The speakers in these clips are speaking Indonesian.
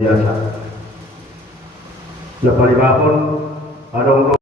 biasa. Napalimahon, anong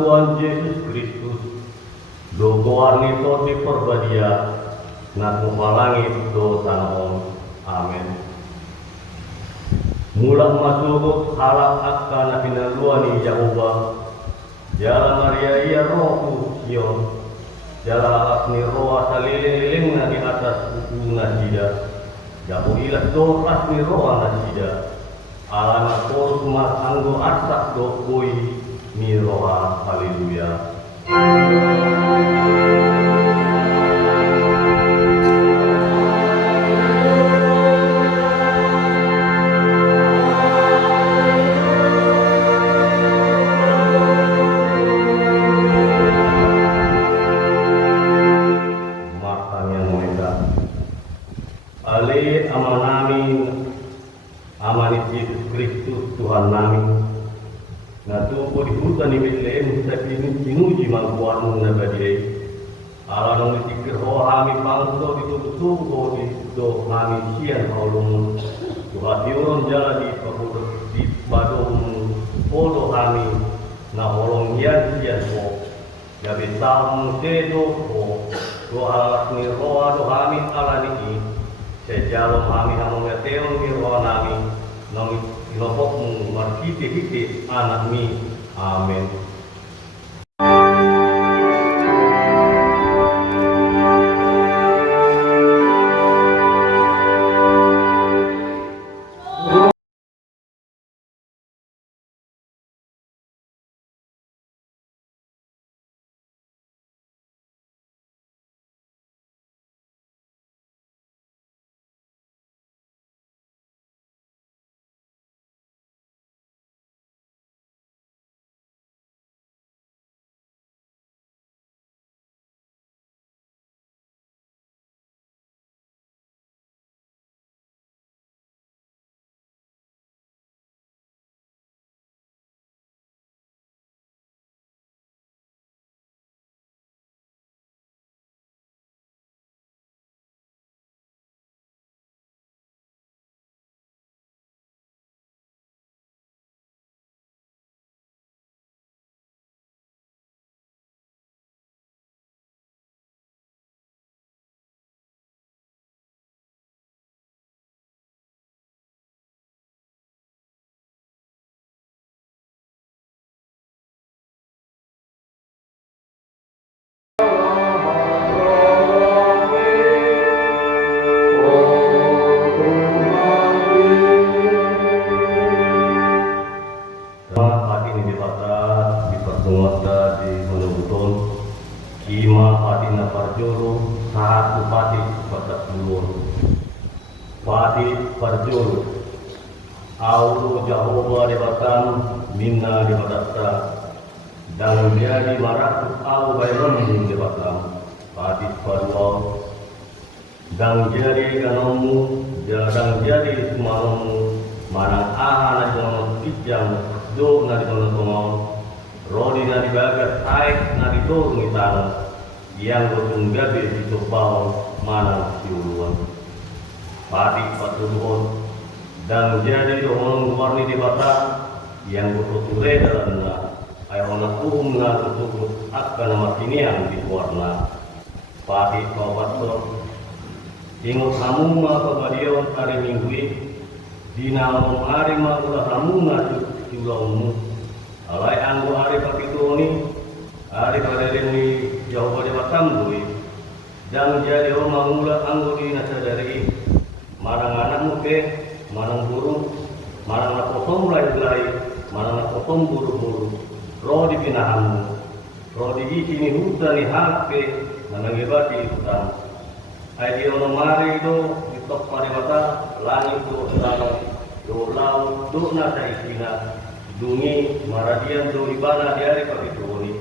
Tuhan Yesus Kristus, dogoarni toti perbadia, nak mupalangi dosa naon. Amin. Mulang masukut halak akan pinaluani Yahova. Jala Maria ia rohku Sion. Jala asni roa saliling di atas buku nasida. Jabu ilah do asni roa nasida. Alana korus mas anggo asak do koi mi roa. Haleluya. Ale amanami amanit Yesus Kristus Tuhan nami ngatu ko di hutan ni Bethlehem sa pinuji magkuan na badiyay ala nang itikir ho hami pangso ditutuko di do hami siyan kaulungun Tuhan diuron jala di pakudo di badong polo hami na holong yan siyan ko gabi tamu dedo ko do alas ni roa do hami ala ni sejalom kami hamong ngeteon di roa nami nang ilopokmu markite-kite anak mi. Amin. Ima patina parjoro satu pati pada puluh pati parjoro auru Jahova debatan minna debata dan jadi marak au bayron debatan pati parwa dan jadi kanomu dan jadi semalam mana aha na jono kijam do na jono Rodi na dibagas aik na diturungi tanah yang bertunggabe di topau mana siuluan pati patuluan dan jadi dohon warni di bata yang bertuture dalam na ayona na tutup akan makinian di warna pati kawator ingot hamuma pabadion hari minggu di namun hari makulah hamuna julaumu alai anggo hari pakitoni hari kadalini Yahova dewatam dui dan jadi orang mula anggo di nasadari marang anakmu ke marang burung marang nakotong mulai marang nakotong buru-buru roh di pinahanmu roh di sini hutan ni hape nanangibati hutan ay di orang mari itu di tok parimata langit do sana do laut do nasa isina dungi maradian do ibana di hari pakitoni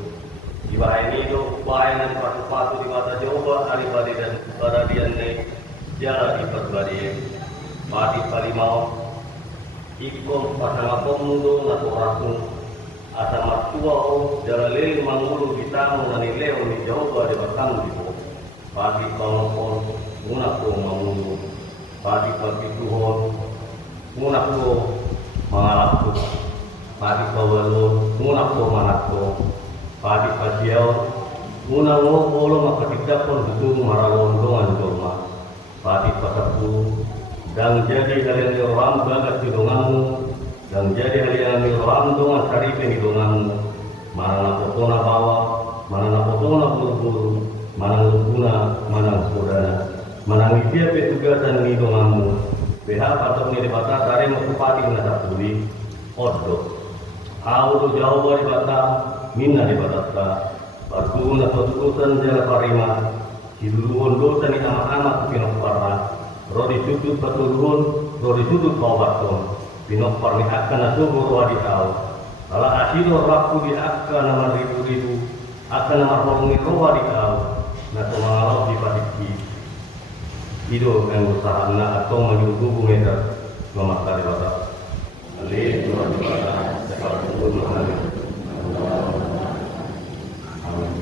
ibahe ni do bayan patu-patu di mata Jehova hari badi dan maradian ni jala di perbadian pati palimau ikom pasangapom mundo na toraku asa matua o jala lele mangulu bitamu na nileo ni Jehova di batang di po pati palopon munak ko mamundu pati pakituhon munak ko mangalakku pati pawalon munak ko manakko pati pasiaw muna mo polo makatidapon hudung maralon dongan doma pati pasapu dan jadi kalian roham bagat hidunganmu, dan jadi kalian roham dengan saripin hidunganmu, mana na potona bawa, mana na potona buru-buru, mana lupuna, mana sudana, mana ngisia petugasan hidunganmu, beha patok ni dibata sare makupati na sapuli, odo, auru jauh dibata, minna dibata, barkuna petugasan jala parima, hiduluhon dosa ni amat-amat pinokparna, rodi sudut patulun, rodi sudut bawaton, pinokpar ni akan nasubur wadi tau. Kalau asido rapu di akan nama ribu-ribu, akan nama horungi roa di tau. Nah semangat di patiki. Ido yang berusaha nak atau menyuguh meter memakar di batas. Ali Tuhan Tuhan, sekarang pun mengalir. Amin.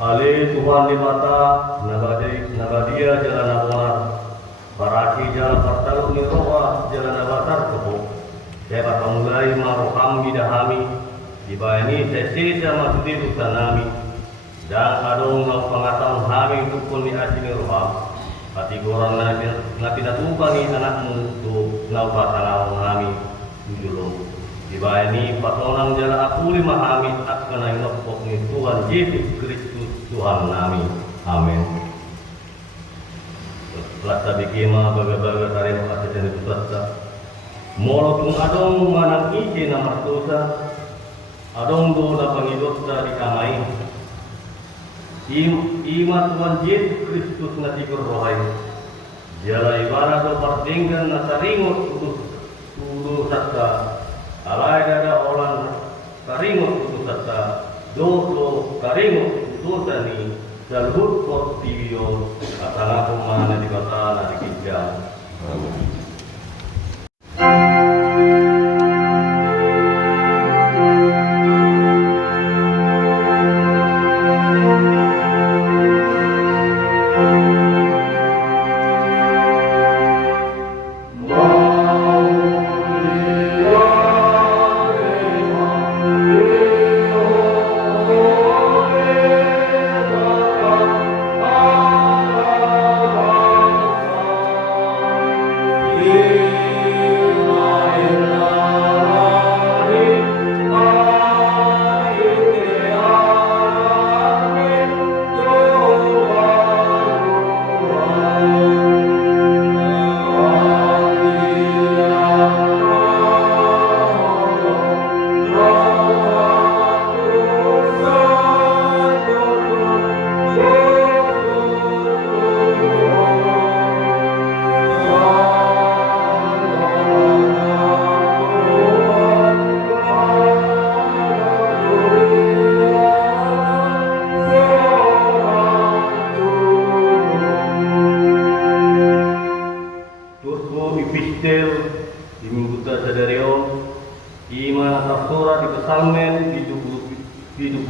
Ale Tuhan di mata nagadia jalan abuar baraki jalan partalu ni roha jalan abatar kepo saya kata mulai maroham bidahami dibani sesi sama sudi utanami dan adong ngau pengatang hami tukun ni asini roham hati gorang nabi natupani anakmu tu ngau patanau hami jujulung dibani patonang jalan aku lima hami akan nopok ni Tuhan Yesus Kristus Tuhan nami, amin. Lata bikima baga-baga tarim kasih dan itu sasa. Molo tung adong manang ije nama dosa, adong do na pangidota di kamay. Ima Tuhan Yesus Kristus na tigur rohay. Jala ibarat do partinggan na taringot udu sasa. Alay dada orang taringot udu sasa. Do taringot dosa ni dalhut kot tiyo katanga kumana di kota na di kijang.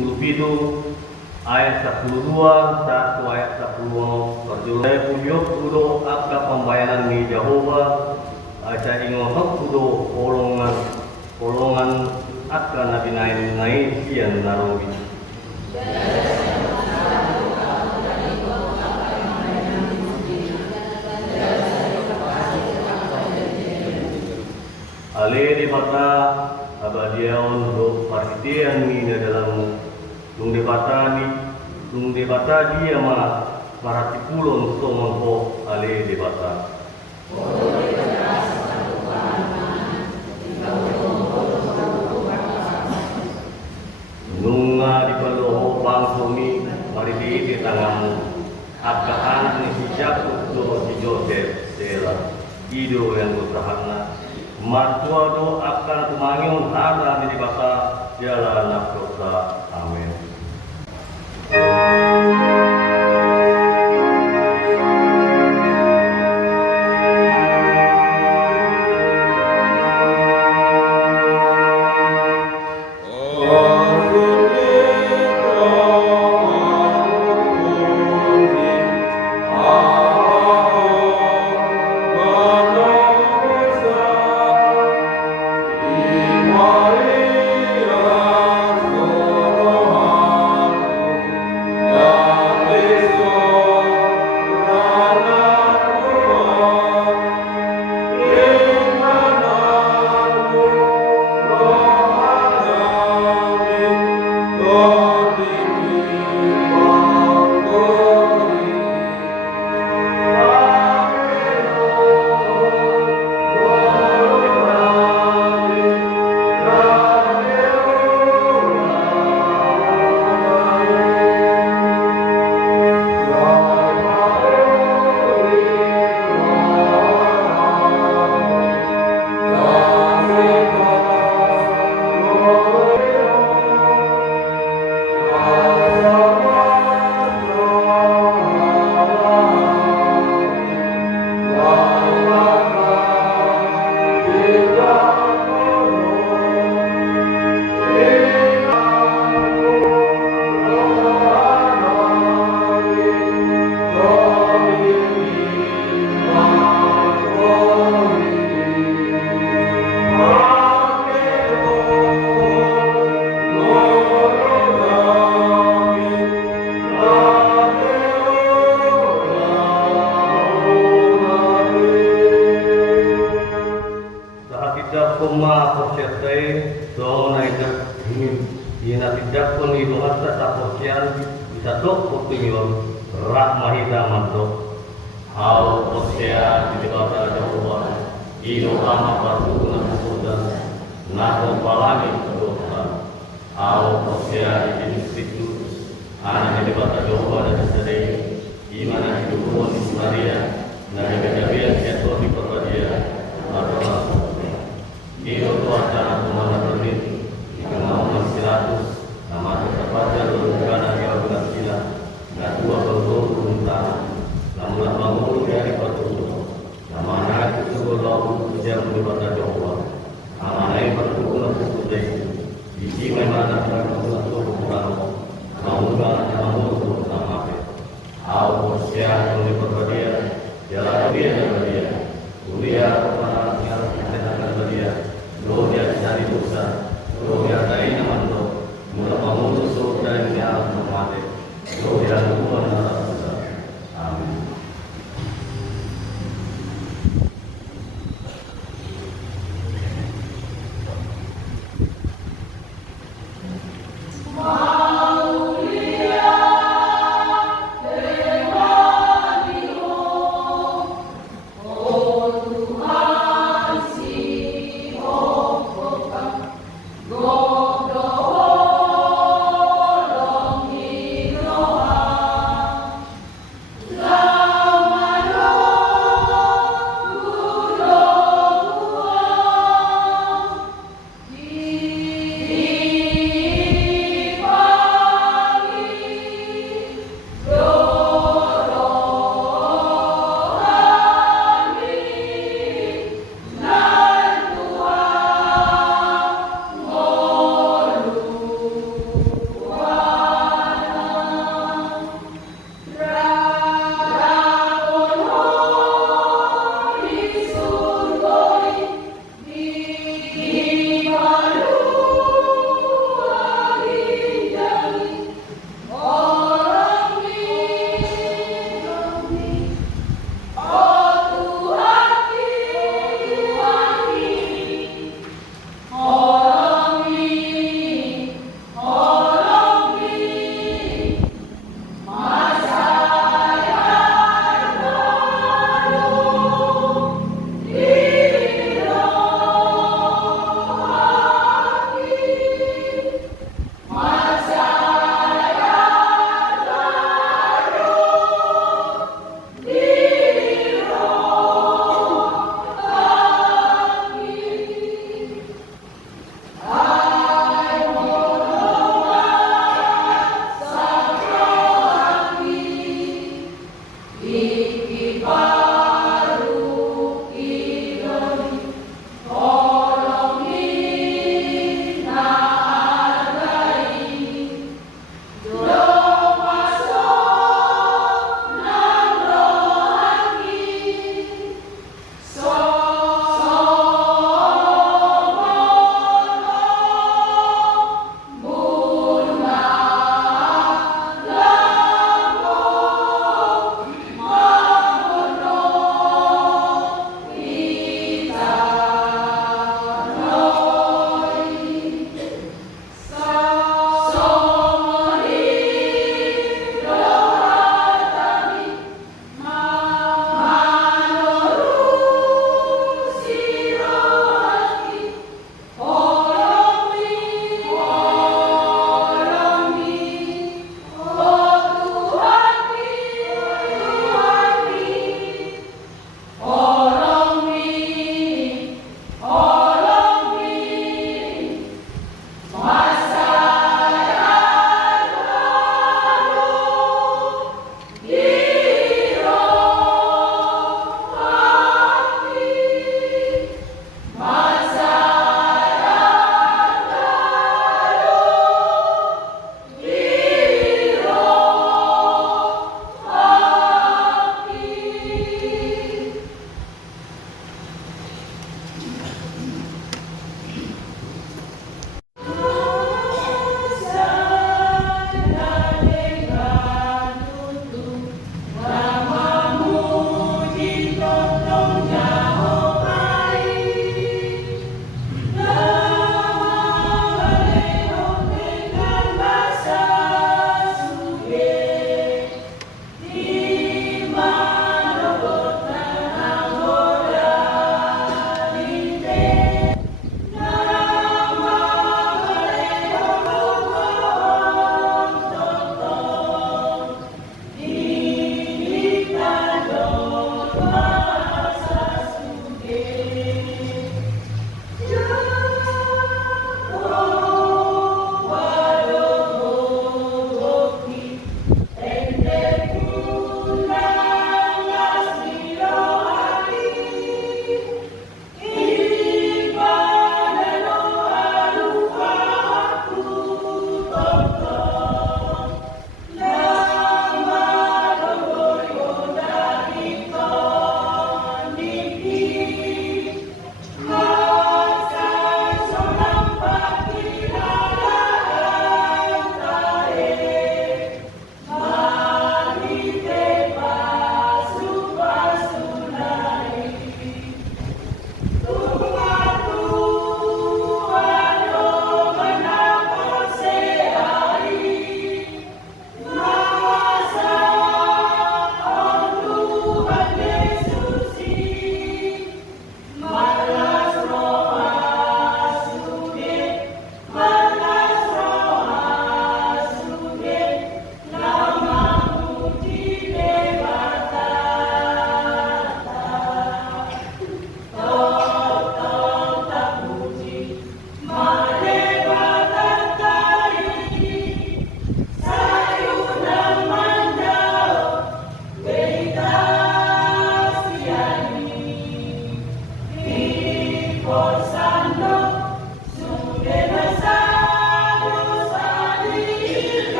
77 ayat 12 satu ayat 10 perjurai puyuk kudo akka pembayaran ni Jehovah aca ingotok kudo polongan akka nabi nain sian narobi ale di mata abadiaon do partitian ni dalam lung debata dia ma para tipulon somon ho ale debata nunga di paloho pangsumi mari di tangamu akka anak ni si Jakub do si Joseph sela ido yang usahakan martua do akan tumangion hara di debata dialah nafkota amin. Kuma persyartai dona ida ina tidak pun itu hasta taposian bisa tok opinion rahmahida manto au posya di kota Jawa ino ama paruna kudan nako palani dosa au posya di situ anak di kota Jawa dan sedih imana hidup pun Maria dari kejadian jatuh di perbadia atau Iyo tuaca kumana berlin Ikanau masilatus Nama terpajar Lugana yang berat sila Gatua bergol Runtah Namulah bangun dari batu Nama anak itu Lau Yang beribada Jawa Amanai bertukuna Pukudai Isi memang Anak bertukuna Pukudai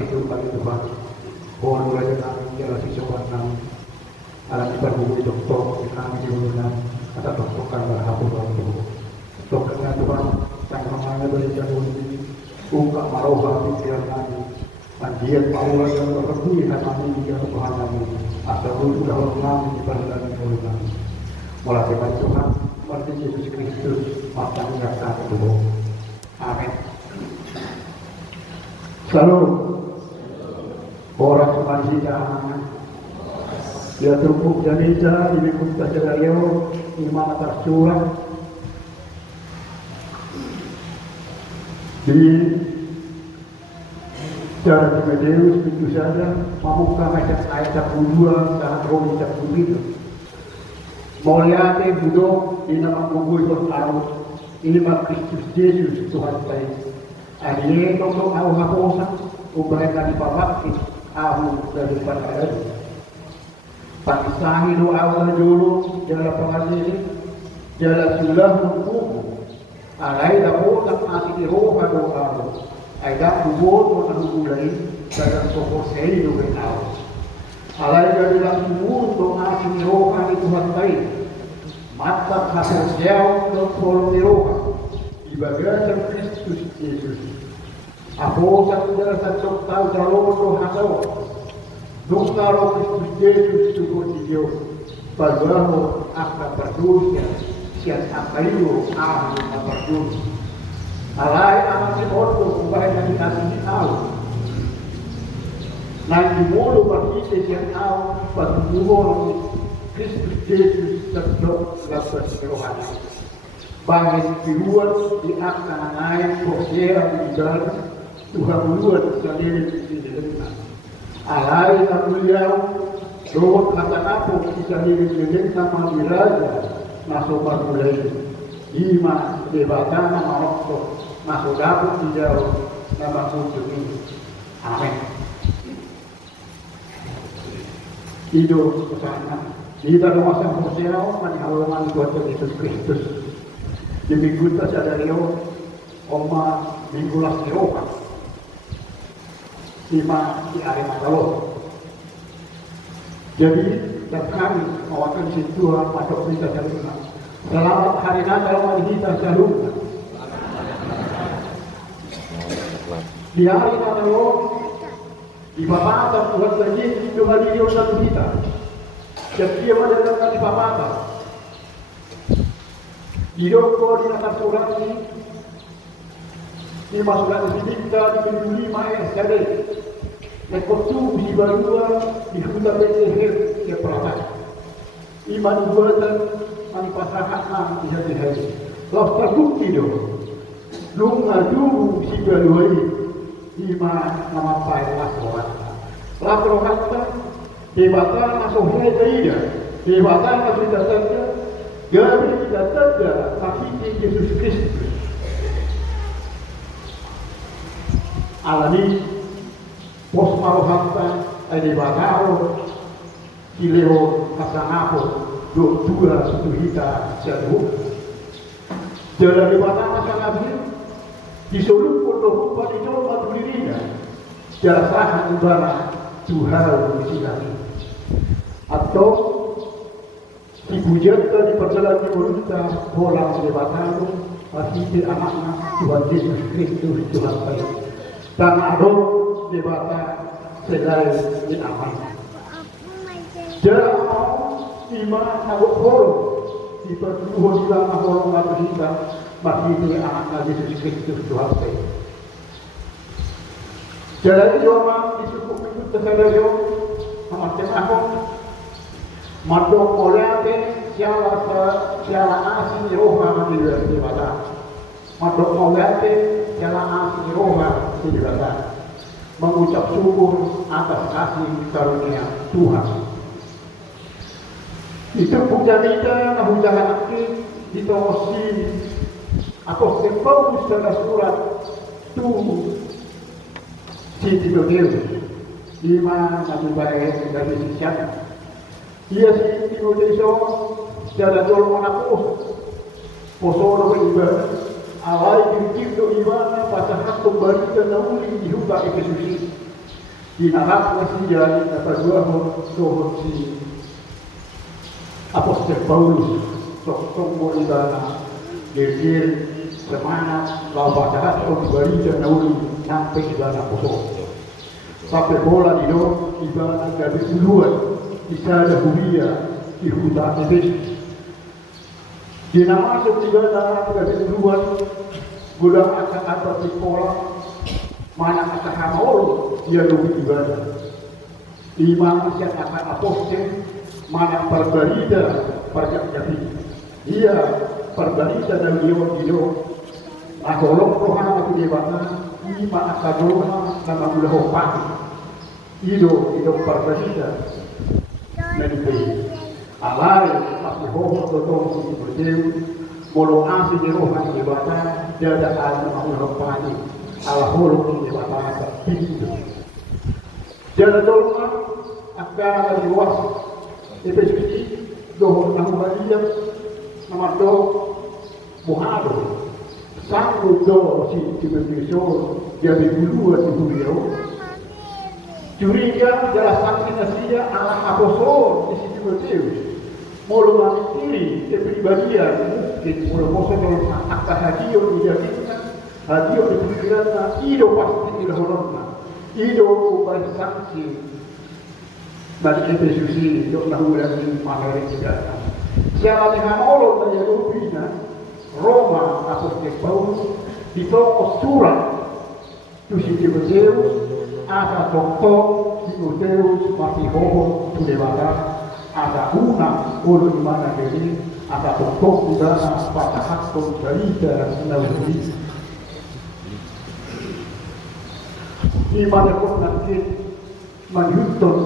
itu kami Tuhan. Mohon raja kami jalan siswa kami. Alam diperbuku dokter kami diulang atau dokter kami berhapus waktu. Dokternya Tuhan yang mengambil dari jauh ini. Ungkap maroha pikiran kami. Anjian Allah yang berhenti kami di Tuhan kami. Asal sudah kami diperlukan oleh kami. Mulai dari Tuhan, seperti Yesus Kristus, matang yang tak Tuhan. Amin. Selalu orang semanjika dia tumpuk janita ini kunta jadayo iman atas curang di cara Timotius itu saja membuka ayat 42 dan Roma 1 Moliate budok di nama Gugul bertaruh ini Kristus Yesus Tuhan saya. Akhirnya untuk aku hapusan, ubahkan dipapakit aku daripada ada. Pakisahi doa dulu jalan pengasih, jalan sudah menunggu. Alai dapur tak masih diroha doa. Ada kubur untuk mulai dalam sokong saya juga tahu. Alai dalam kubur untuk masih diroha itu Tuhan mata hasil jauh untuk tolong diroha. Ibadah Kristus Yesus. Aku tak satu tahu jalur roh atau roh Kristus Yesus cukup dia. Bahawa akan berdosa siap apa itu akan berdosa. Alai akan diordo supaya nanti kasih tahu. Nanti mulu berkita siap tahu berdoa Kristus Yesus sedok dapat rohani. Bagi keluar di akan naik proses di dalam Tuhan keluar sekali di dalam. Alai tak beliau doa kata apa kita di dalam nama diraja masuk mulai lima debatan nama waktu masuk dapur di dalam nama kunjung ini. Amin. Hidup kesana. Kita masa proses menghalaman Tuhan Yesus Kristus. Di minggu tak ada leo, oma minggu las Eropa, lima di hari Magalor. Jadi dan kami mewakili situ masuk kita jalurna. Selamat hari Natal mari kita jalurna. Di hari Magalor, di Bapak Tuhan lagi itu hari Yosan kita. Setiap ada di Bapak. Hidup kau di atas surat ini surat diminta di minggu 5 SKD Lekotu di Barua di Huta Beteher ke Pratak Iman buatan manipasahan di hati-hati Lalu terbukti dong Lunga dulu si Baluai Ima nama Pai Lakoran Lalu kata Debatan masuk hati Debatan masuk datangnya Gabi tidak ada sakiti Yesus Kristus. Alani pos marohanta ada bagaro kileo kasanapo dua suhita jadu. Jalan di batang masyarakat di seluruh kota di Jawa Madurina jalan sahaja udara Tuhan di sini. Atau dipujatkan di perjalanan kita pulang dari Batang masih anaknya Tuhan Yesus Kristus Tuhan kita dan ada di Batang selain di aman jalan lima nabuk horong di perluan dalam horong atau kita masih di anaknya Yesus Kristus Tuhan kita jalan Jawa disukup itu tersadar macam apa Madok Moliate siala asing roha di Bata. Madok Moliate siala asing roha di Bata. Mengucap syukur atas kasih karunia Tuhan. Itu pujanita nahujahan aktif di Tomosin. Aku sepau secara surat tu si Timotius. Lima nabi baik dari sisian. Ia si Timotius secara tolong aku posoro ibadah awal dikit do ibadah pasal kembali ke nauli dihuba Efesus Dinarap na siya napagawa tuhod si Apostol Paulus tong mo iba na gergir semangat lawa dahat o barija na uli ng iba na puso. Sampai bola di do iba na gabi uluan isa na humiya ihuda ibis. Dinamasok iba na gabi uluan gudang akan atas di kolam mana akan hamol dia lebih ibadah. Lima yang akan apostol mana perbarida perjak jadi. Dia perbarida dan dia agolong rohana tu dia bana lima akadoma nama ulah pagi. Ido perbarida nanti alai tapi hoho totong si berdeu molo asi di rohana dia bana dia ada nama ulah pagi. Ala holo ini bahasa pintu. Jangan lupa akan luas. Efesusi doh nama dia nama do muhado. Sanggup do si Timotius dia berdua di beliau. Curiga jalan saksi nasiya ala apostol di Timotius. Mulu mengikiri kepribadian mungkin mulu kosong dalam akta hadio dia hadio dipikiranna ido pasti ilahoronna ido bersaksi dari Efesusi do nahulan mahari kita siapa dengan Allah dari Rubina Roma apostol Paulus di toko surat tu si Timoteus ada toko Timoteus masih hoho tu debata ada una ulu dimana jadi ada toko di dalam pada hakun berita nabi di mana pun nanti menonton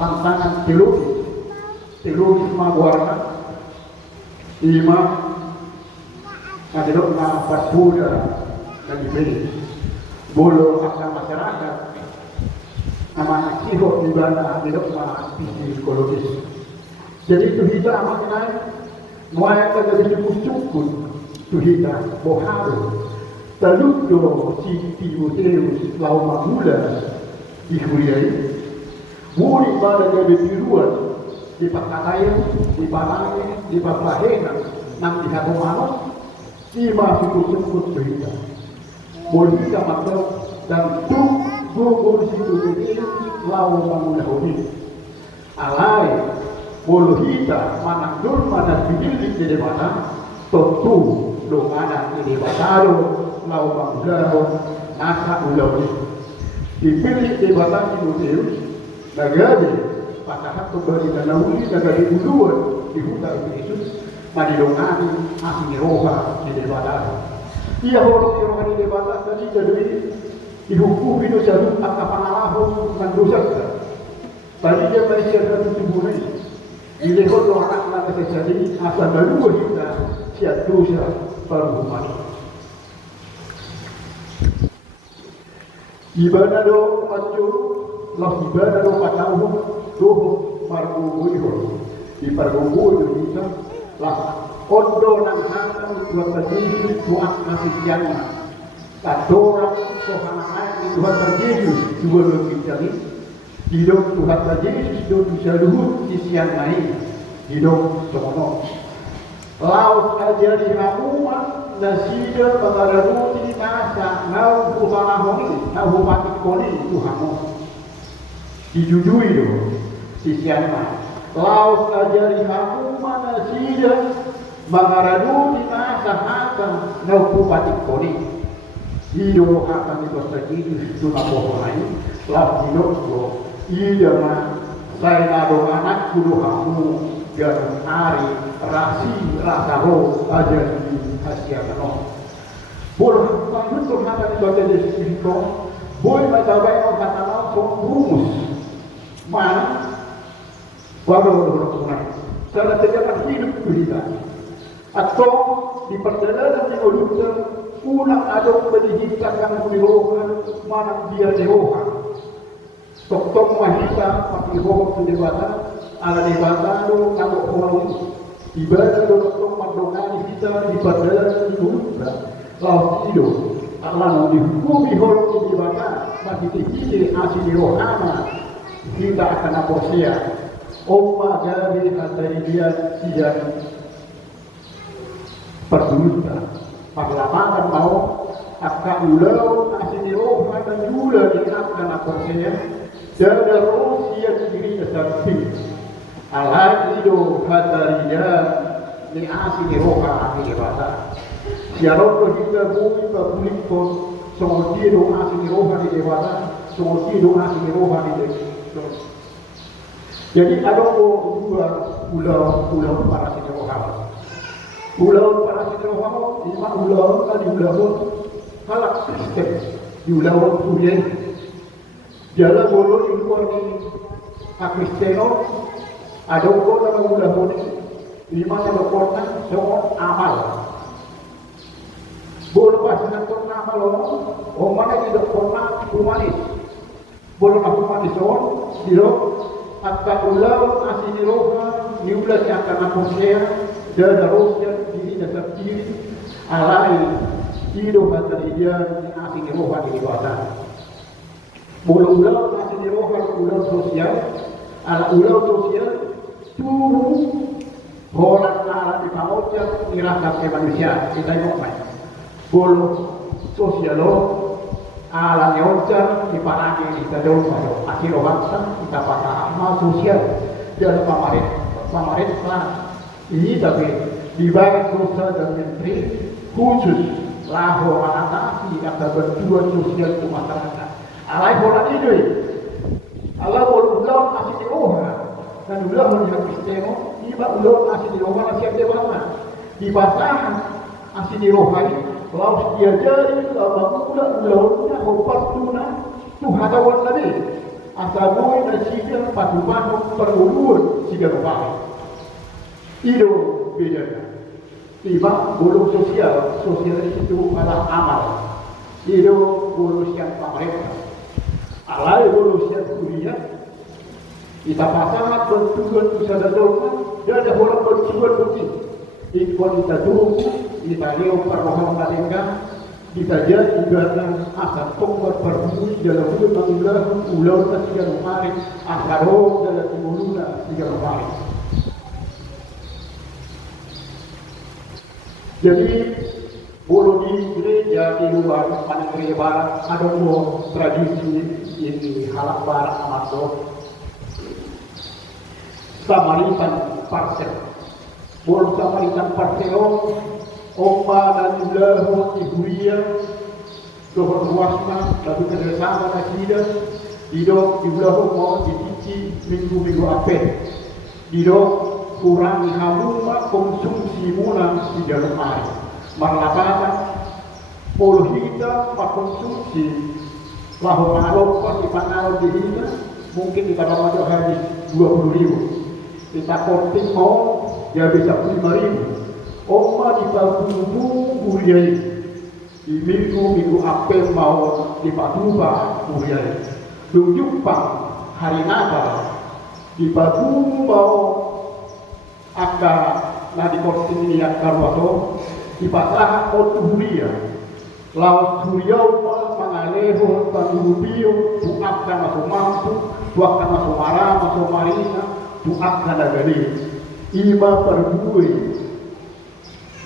tantangan teologis warna lima adalah nama pasura dan diberi bolo akan masyarakat nama sihok di mana adalah nama psikologis jadi itu kita maknanya muaya kada dipucukun itu kita boharo taludo si Timoteus lau magula dihuriai muri pada dia berpiruan di pakatayan, di panangin, di papahengan nang dihakomano lima suku-suku cerita bolehkah maka dan gugur si Timoteus lau magula huni alai bolehita manangdur mana bidilik di mana tentu lo anak ini bataro lau magularo nasa ulawi dipilih di batang Timoteus nagari patahat kembali nanawuli nagari uluan di hutan Yesus madidongani asing roha di bataro ia orang roha di bataro tadi jadi dihukum itu satu akapanalahum mendosa tadi dia Malaysia satu tubuh ini dilekot orang anak kesejadi asal baru kita siap dosa perhukuman ibadah do macam lah ibadah do macam do margo buihor di pargo kita lah ondo nang hantam dua terjadi tuak kasih jana kadora sohana di Tuhan terjadi dua lebih kali hidup Tuhan terjadi hidup bisa luhur sisian naik hidup semono laut aja di hamuman nasida bagaruti nasa nau bukanahoni nau bupati koni itu hamu dijujui do sisiana laut aja di hamuman nasida bagaruti nasa hata nau bupati koni hidup akan itu terjadi itu napohonai laut hidup do iya mah saya nado anak kudu hamu dan hari rasa roh aja di Asia Tenggara. Boleh bangun Tuhan di bagian dari situ. Boleh baca baik kata langsung rumus. Mana baru tunai. Cara terjadi hidup kita. Atau di perjalanan di Ulutan ulang ada pendidikan yang dilakukan mana dia dewa. Tok mahita pakai bohong di dewasa. Ala debata do namo orang ibadah do tok madongani kita di padang itu laut itu Allah dihukumi horong di debata bagi dipilih asli rohana kita akan aposia Oma dari dari dia perdusta parlamakan mau akan ulau asli rohana dan juga di akan aposia dan Rusia diri seperti alai itu hadaria ni asli rohana di bahasa siapa kita bumi berkulit pun semua dia doa asli rohana di bahasa semua dia doa asli rohana di jadi ada dua pulau para sini rohana pulau para sini rohana lima pulau tadi pulau halak Kristen di pulau Suriah jalan bolo di luar ni Kristeno ada orang pulau ni lima ada kota semua amal bolo pasang kota amal orang mana tidak kota humanis bolo humanis orang di akan ulau asli roha niulah yang akan aposya dan rohnya diri dan terdiri alai hidup antara dia asli roha di bawah ulau asli roha ulau sosial ala ulau sosial tuh orang ala di bawah dirasa ke manusia kita ingin bolo sosial ala nyocha di paragi di tadong pada akhir waktu kita patah amal sosial dan pemerintah ini tapi di bawah dosa dan menteri khusus lahu atasi akan bantuan sosial ke masyarakat alai bola ini ala bola masih di roha dan ulah yang Kristeno tiba ulah masih di roha masih ada mana di basahan masih di roha ini lalu dia jadi ulah opat tuna tu hadawan tadi asaboi dan sigar padu-padu peruluan sigar upah itu bedanya tiba bulu sosial itu adalah amal itu bulu yang pemerintah alai bulu yang kuliah kita pasangan bentukan usaha doa dan ada orang bentukan bukti ikon kita tunggu kita leo permohonan mereka kita jadi ibadah asal tongkat berbunyi dalam ulang tiga hari asaro dalam timuluna 3 hari. Jadi bolo di gereja di luar mana gereja barat ada tradisi ini halak barat masuk Samaritan Parsel. Bolo Samaritan Parsel Oma dan ulah iburia dohor wasna lalu kerjasama nakida dido ulah mau dicuci minggu apa dido kurangi hamuma konsumsi muna di dalam air marlapatan puluh kita konsumsi lahu malu pasti panau di hina mungkin kita bawa habis 20.000 kita korting mau ya bisa 5.000 Oma di Paduba Uriai di minggu apel mau di Paduba Uriai Jumpa hari Natal di Paduba mau akan na di korting ini karwato di pasah Otuhuria laut Suriau mangaleho Pangurubio buakkan masuk mampu buakkan masuk marah masuk marina buakkan nagali ima perbuai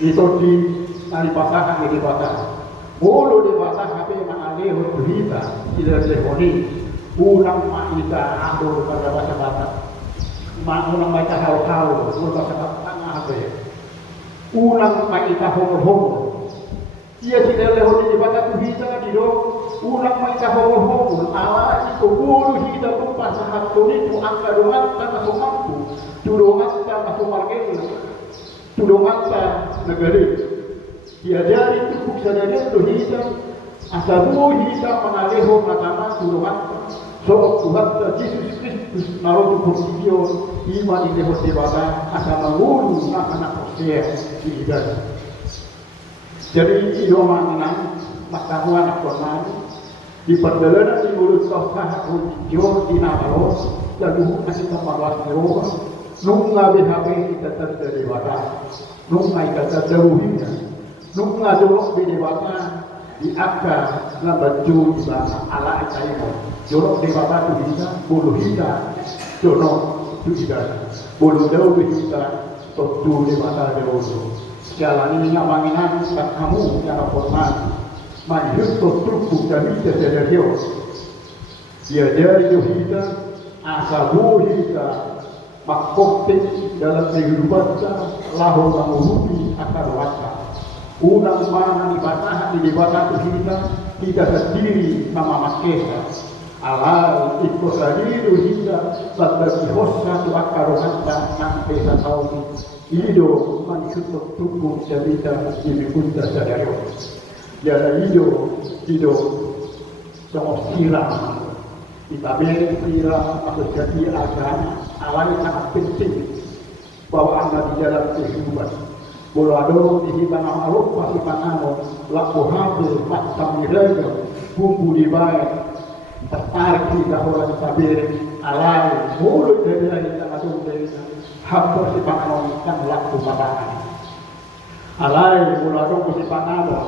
itu di pasahan di pasahan bolo di pasahan apa yang alih berita tidak terhoni ulang maita adur pada bahasa Batak ulang maita hal-hal ulang bahasa Batak apa ya ulang maita homol ia tidak lehoni di Batak berita di do ulang maita homol ala itu bolo kita pun pasahan itu angka doang tak masuk mampu tudongan tak masuk margena tudongan negara diajari itu sadaya tu hitam asabu hitam mengaleho matama tudongan so Tuhan Yesus Kristus naruh kursiyo iman ini hosebada asa mengulu anak hosea di hidup jadi idoman matahuan anak di perjalanan di mulut sahah hujur di nabalos lalu masih tempat roh nunga BHP kita terjadi batas nunga kita terjauhinya nunga dorong bede batas diakan na baju iba ala itaimo jorok de baba tu hita bulu hita jorok tu hita bulu dau hita tu de bata de oso jalan ini ngamanginan tak kamu yang hormat manjut tu truku dari sedario dia dari hita asabu hita makoktik dalam kehidupan lahor mengurupi akar wasa unang mana di batahan kita sendiri nama makesa alal ikut sadiru hingga bagi hossa tu akar wasa sampai tahun ido mansut tubuh cerita dibikunta sadaro jadi ido sama siram ditabel siram atau jadi agama awalnya sangat penting bahwa anda di dalam kehidupan bolado dihiban amaluk pasti panano laku habil maksam niraja bumbu dibayar tertarik di dahuran sabir alai mulut dari tangadung dari hampir si panano kan laku batangan alai bolado si panano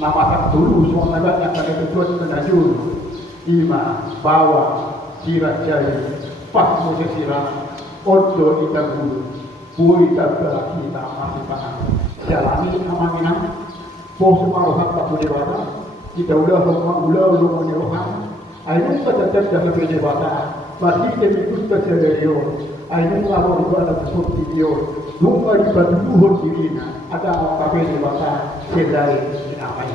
nama tak dulu semua naga yang ada tujuan penajul ima bawa kira jari pas musim siram odo kita guru bui kita masih panah jalani amanginam pos marohat tak boleh bata kita udah rumah nyerohan ainu kita dalam bata masih jadi kita sederio ainu kalau ibadah seperti dia lumba ibadah luhur dirina ada kafe di bata sedai dinamai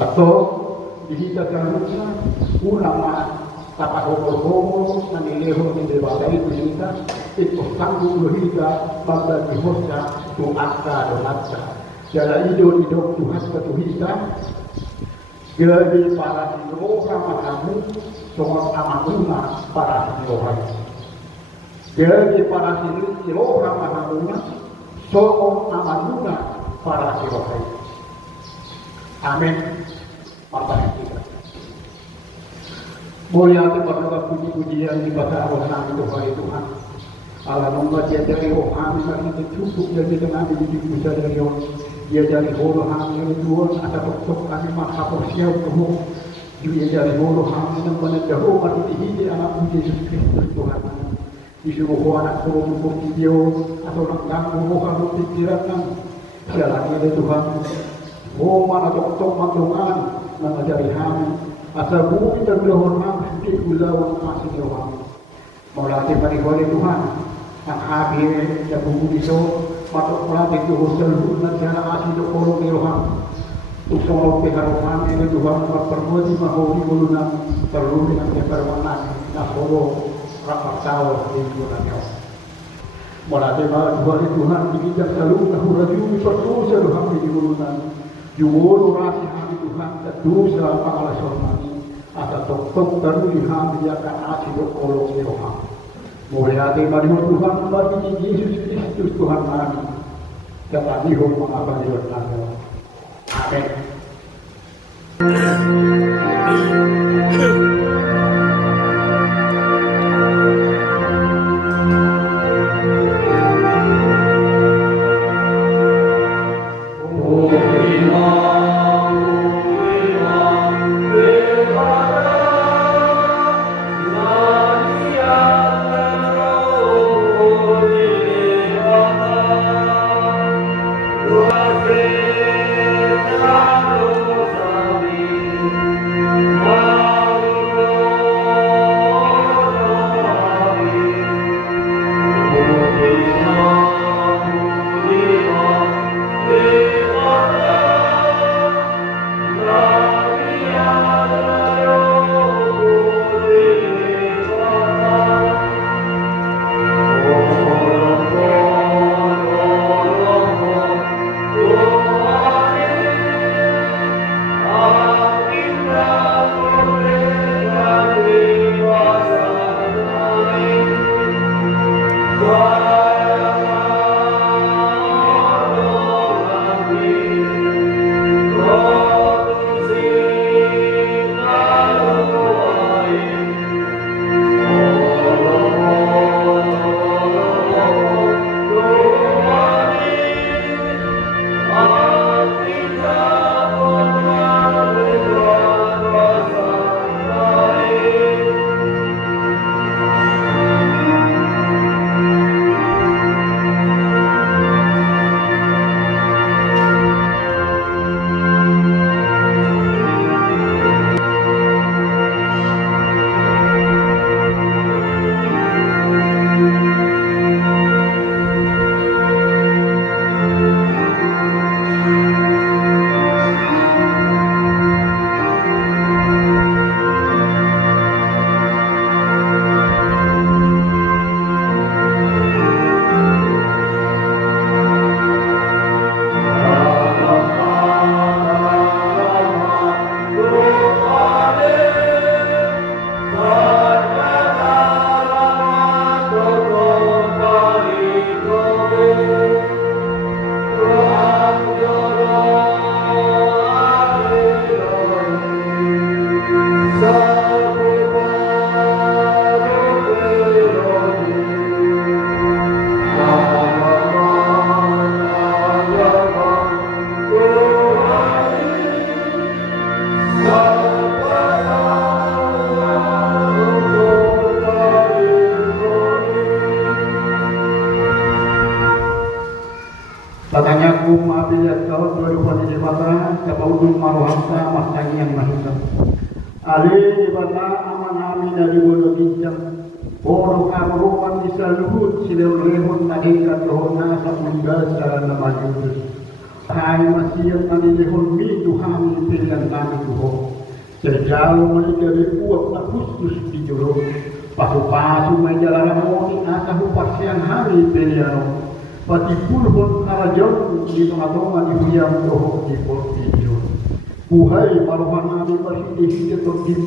atau dihitakan ulama tapak homo nanileho di debata itu itu tanggung lohita pada dihosa tu akta donatsa jala ido Tuhan ketuhita jadi para siroha makamu soal amanuna para siroha jadi para siroha makamuna soal amanuna para siroha amin mata kita mulia kepada puji-pujian di bahasa Allah Tuhan Allah membaca dari rohani itu cukup jadi dengan bisa dari dia dari rohani Tuhan ada bentuk kami maka persiap tuh dia dari rohani yang menedahu mati ini anak Yesus Kristus Tuhan disuruh anak turun video atau nak ganggu rohani pikiran jalan dari Tuhan mana dokter mandungan mengajari kami asal bumi tergelorkan sedikit ulawang masih jauh melatih bagi Tuhan yang habis yang bumi itu patut melatih Tuhan seluruh negara asli kolong Tuhan untuk semua pihak ini Tuhan berpermudi mahuri bulunan terlalu dengan kepermanan nah kolong rapat tahu di bulannya melatih bagi Tuhan dikitar seluruh kahuraju perlu seluruh di bulunan jual rasi hati Tuhan teduh selama oleh sormani atau tok teruli hati akan asih berkolong Tuhan mulia tema Tuhan bagi Yesus Kristus Tuhan kami dapat dihum mengabadi Tuhan amin Gloria Ale di bata aman amin dari bodoh kijang. Bodoh karuan di saluhut sileu lehon nahikat rohna sa menggasa nama Yesus. Hai masih tadi lehon mi Tuhan pilihan kami Tuhan. Sejauh dari uap na khusus di jero. Pasu-pasu may jalan moni asa hupasian hari pilihan. Pati pulhon karajon di tengah-tengah di huyang dohok di portijo. Buhay maruhan nabi berhidi-hidi terdim.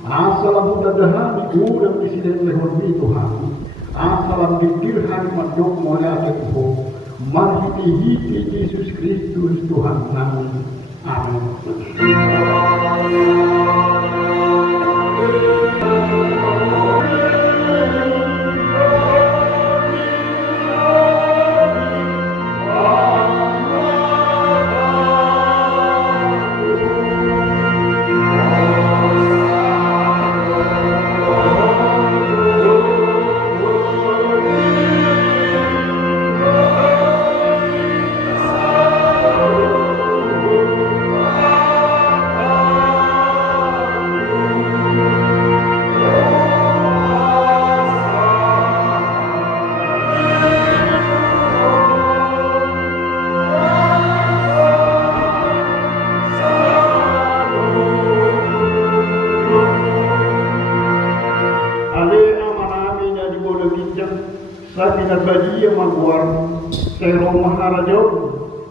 Asalam dadahan di udang di sini lehon mi Tuhan. Asalam dikirhan madok mulai ke Tuhan. Marhiti-hiti Yesus Kristus Tuhan kami. Amin. Sa pinagbaji ang magwar, sa Roma harajaw,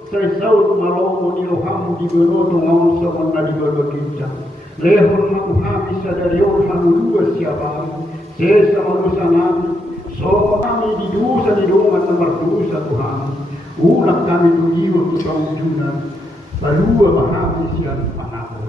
sa isaw malomo ni Roham di gono tungaw sa mga digolo kita. Lehon makuhami sa daryon hanuluwa siya sa malusa namin, so kami didusa di dungan na mardusa Tuhan. Unak kami tugiwa sa pangjunan, paluwa mahami siya panako.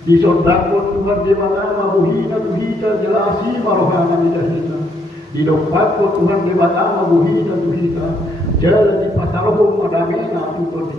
Di sordakot Tuhan di batama buhina tuhita jelasi marohana di dahita. Di dokpatko Tuhan di batama buhina tuhita. Jala di pasarohong madamena tutor di